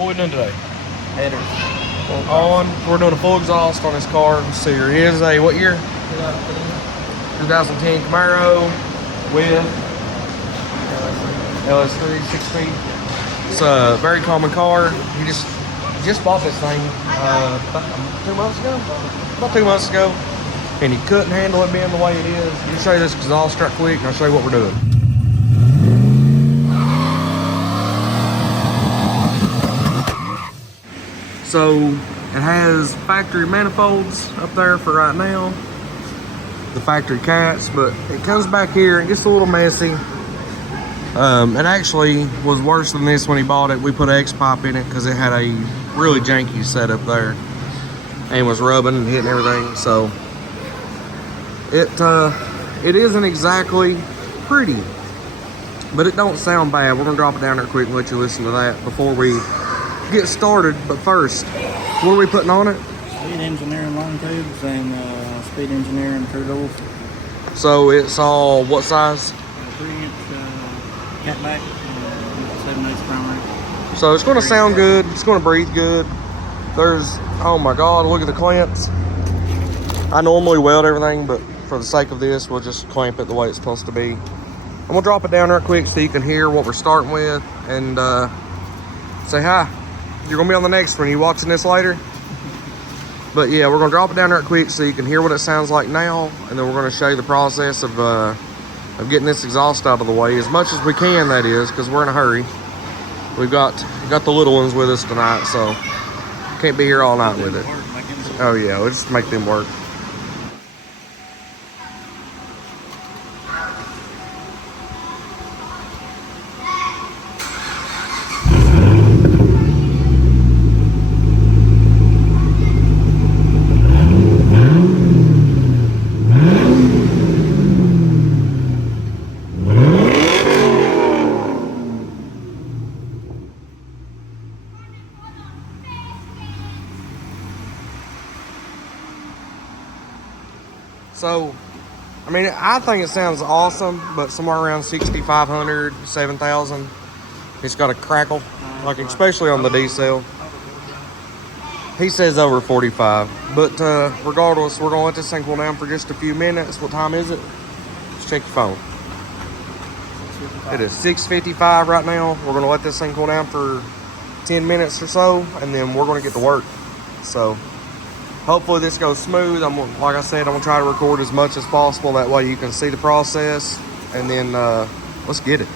What we doing today? Headers. We're doing a full exhaust on this car. Let's see here. It is a what year? 2010 Camaro with ls3 6 speed. It's a very common car. He just bought this thing about 2 months ago, and he couldn't handle it being the way it is. Let me show you this exhaust right quick, and I'll show you what we're doing. So it has factory manifolds up there for right now, the factory cats, but it comes back here and gets a little messy. It actually was worse than this when he bought it. We put X-pipe in it because it had a really janky setup there and was rubbing and hitting everything. So it isn't exactly pretty, but it don't sound bad. We're gonna drop it down there quick and let you listen to that before we get started. But first, what are we putting on it? Speed engineering long tubes and speed engineering through doors. So it's all what size? 3-inch catback, 7/8 primary. So it's going to sound good. It's going to breathe good. Oh my God, look at the clamps. I normally weld everything, but for the sake of this, we'll just clamp it the way it's supposed to be. I'm going to drop it down right quick so you can hear what we're starting with and say hi. You're going to be on the next one. You watching this later? But yeah, we're going to drop it down right quick so you can hear what it sounds like now, and then we're going to show you the process of getting this exhaust out of the way as much as we can, that is, because we're in a hurry. We've got the little ones with us tonight, so can't be here all night with it. Oh yeah, we'll just make them work. So, I mean, I think it sounds awesome, but somewhere around 6,500, 7,000, it's got a crackle, like especially on the D-cell. He says over 45, but regardless, we're gonna let this thing cool down for just a few minutes. What time is it? Let's check your phone. It is 6:55 right now. We're gonna let this thing cool down for 10 minutes or so, and then we're gonna get to work. So hopefully this goes smooth. Like I said, I'm gonna try to record as much as possible. That way you can see the process, and then let's get it.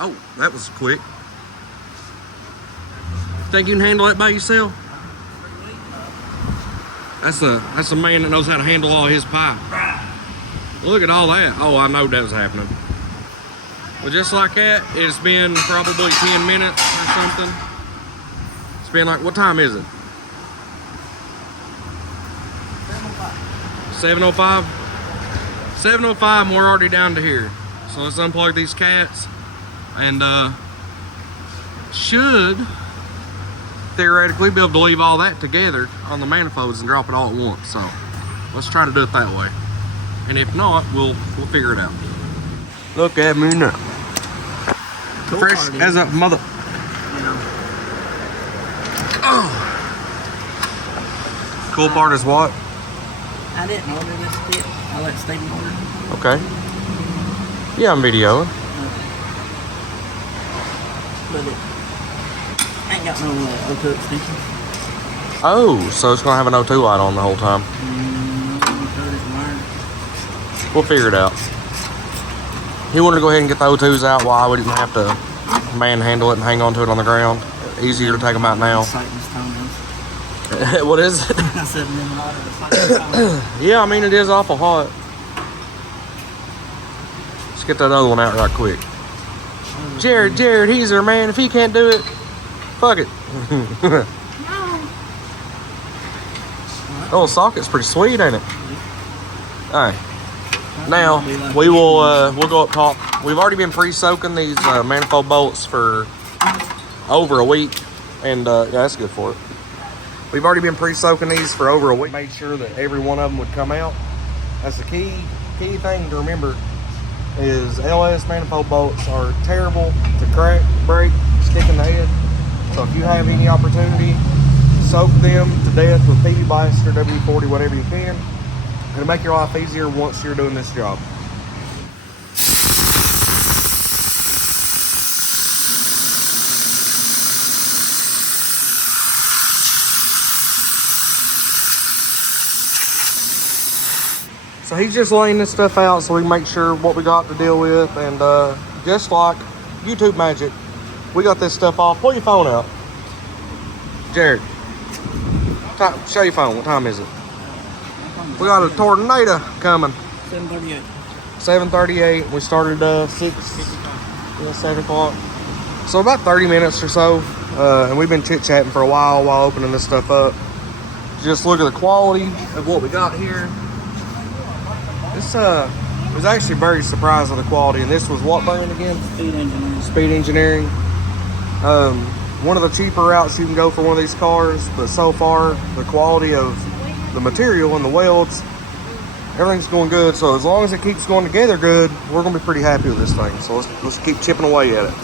Oh, that was quick. Think you can handle that by yourself? That's a man that knows how to handle all his pipe. Look at all that. Oh, I know that was happening. Well, just like that, it's been probably 10 minutes or something. It's been like, what time is it? 7:05? 7:05 and we're already down to here. So let's unplug these cats and should theoretically be able to leave all that together on the manifolds and drop it all at once. So let's try to do it that way. And if not, we'll figure it out. Look at me now. Cool. Fresh as a mother. You know. Oh. Cool part is what? I didn't order this kit. I let Steven order it. Okay. Yeah, I'm videoing. But it ain't got no O2 extension. Oh, so it's gonna have an O2 light on the whole time. We'll figure it out. He wanted to go ahead and get the O2s out while we didn't have to manhandle it and hang on to it on the ground. Easier to take them out now. What is it? I said hotter. Yeah, I mean, it is awful hot. Let's get that other one out right quick. Jared, he's our man. If he can't do it, fuck it. Oh, socket's pretty sweet, ain't it? All right. Now we'll go up top. We've already been pre-soaking these manifold bolts for over a week, and yeah, that's good for it. We've already been pre-soaking these for over a week. Made sure that every one of them would come out. That's the key thing to remember is LS manifold bolts are terrible to crack, break, stick in the head. So if you have any opportunity, soak them to death with PV Blast or W40, whatever you can. It'll make your life easier once you're doing this job. So he's just laying this stuff out so we can make sure what we got to deal with. And just like YouTube magic, we got this stuff off. Pull your phone out. Jared, show your phone. What time is it? We got a tornado coming. 7:38. 7:38. We started 7 o'clock. So about 30 minutes or so. And we've been chit-chatting for a while opening this stuff up. Just look at the quality of what we got here. This was actually very surprised with the quality, and this was what brand again? Speed Engineering. Speed Engineering. One of the cheaper routes you can go for one of these cars, but so far the quality of the material and the welds, everything's going good. So as long as it keeps going together good, we're gonna be pretty happy with this thing. So let's keep chipping away at it.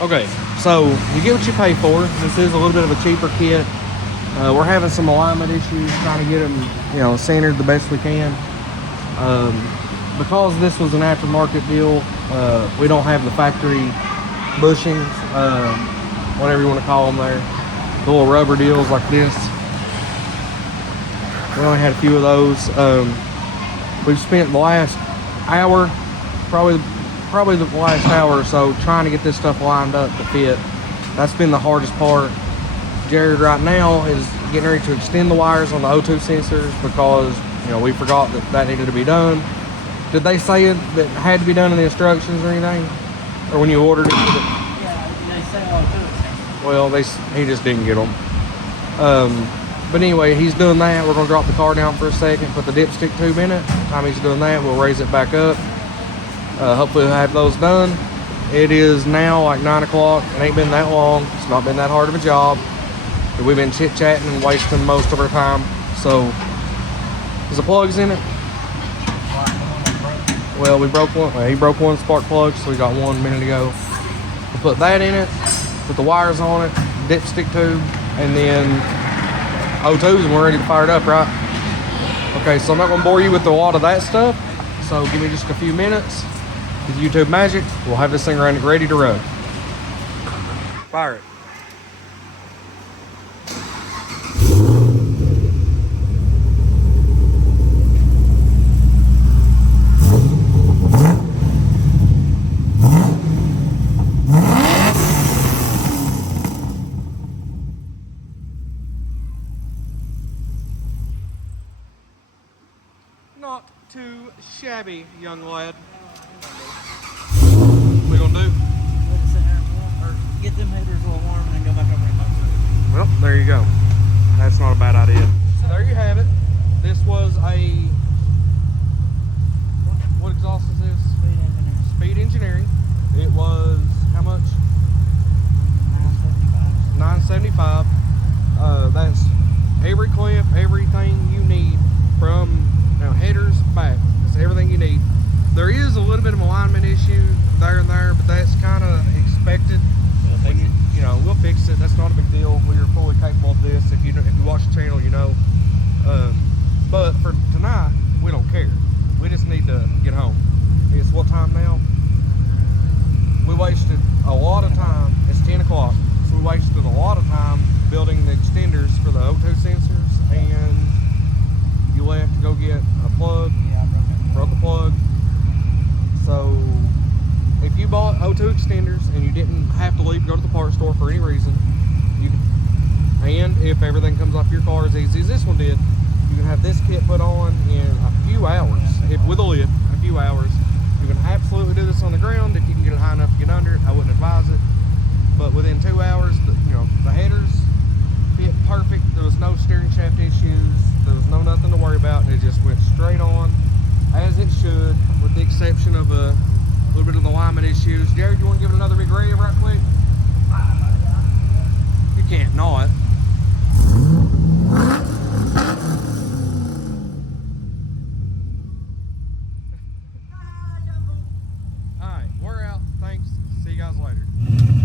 Okay, so you get what you pay for. This is a little bit of a cheaper kit. We're having some alignment issues, trying to get them, centered the best we can. Because this was an aftermarket deal, we don't have the factory bushings, whatever you want to call them there. The little rubber deals like this. We only had a few of those. We've spent the last hour, probably the last hour or so, trying to get this stuff lined up to fit. That's been the hardest part. Jared right now is getting ready to extend the wires on the O2 sensors because we forgot that needed to be done. Did they say that it had to be done in the instructions or anything, or when you ordered it? Yeah, they say O2 sensors. Well, he just didn't get them. But anyway, he's doing that. We're gonna drop the car down for a second, put the dipstick tube in it. By the time he's doing that, we'll raise it back up. Hopefully we'll have those done. It is now like 9 o'clock. It ain't been that long. It's not been that hard of a job. We've been chit-chatting and wasting most of our time. So, is the plugs in it? Well, we broke one. He broke one spark plug, so we got one a minute ago. We'll put that in it, put the wires on it, dipstick tube, and then O2s, and we're ready to fire it up, right? Okay, so I'm not gonna bore you with a lot of that stuff. So give me just a few minutes. With YouTube magic, we'll have this thing ready to run. Fire it. Not too shabby, young lad. What we gonna do? Let it sit there and warm, or get them headers a little warm and then go back over and motor it. Well, there you go. That's not a bad idea. So there you have it. This was what exhaust is this? Speed Engineering. Speed Engineering. It was how much? $9.75. That's every clip, everything you need from headers back. That's everything you need. There is a little bit of alignment issue there and there, but that's kind of expected. We'll fix it. That's not a big deal. We are fully capable of this. If you watch the channel, But for tonight, we don't care. We just need to get home. It's what time now? We wasted a lot of time. It's 10 o'clock. So we wasted a lot of time building the extenders for the O2 sensors, and you left to go get a plug. Yeah, I broke a plug. So if you bought O2 extenders and you didn't have to leave to go to the parts store for any reason, and if everything comes off your car as easy as this one did, you can have this kit put on in a few hours. With a lift, a few hours. You can absolutely do this on the ground if you can get it high enough to get under it. I wouldn't advise it, but within 2 hours, the headers fit perfect. There was no steering shaft issues. There was nothing to worry about. It just went straight on as it should, with the exception grab right quick? You can't not. Alright, we're out. Thanks. See you guys later.